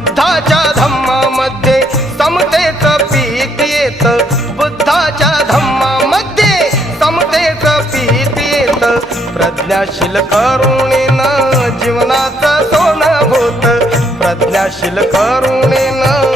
बुद्धाच्या धम्मामध्ये समतेच पीक येत, बुद्धाच्या धम्मामध्ये समतेच पीक येत. प्रज्ञाशील करुणेनं जीवनाचं सोनं होत, प्रज्ञाशील करुणेनं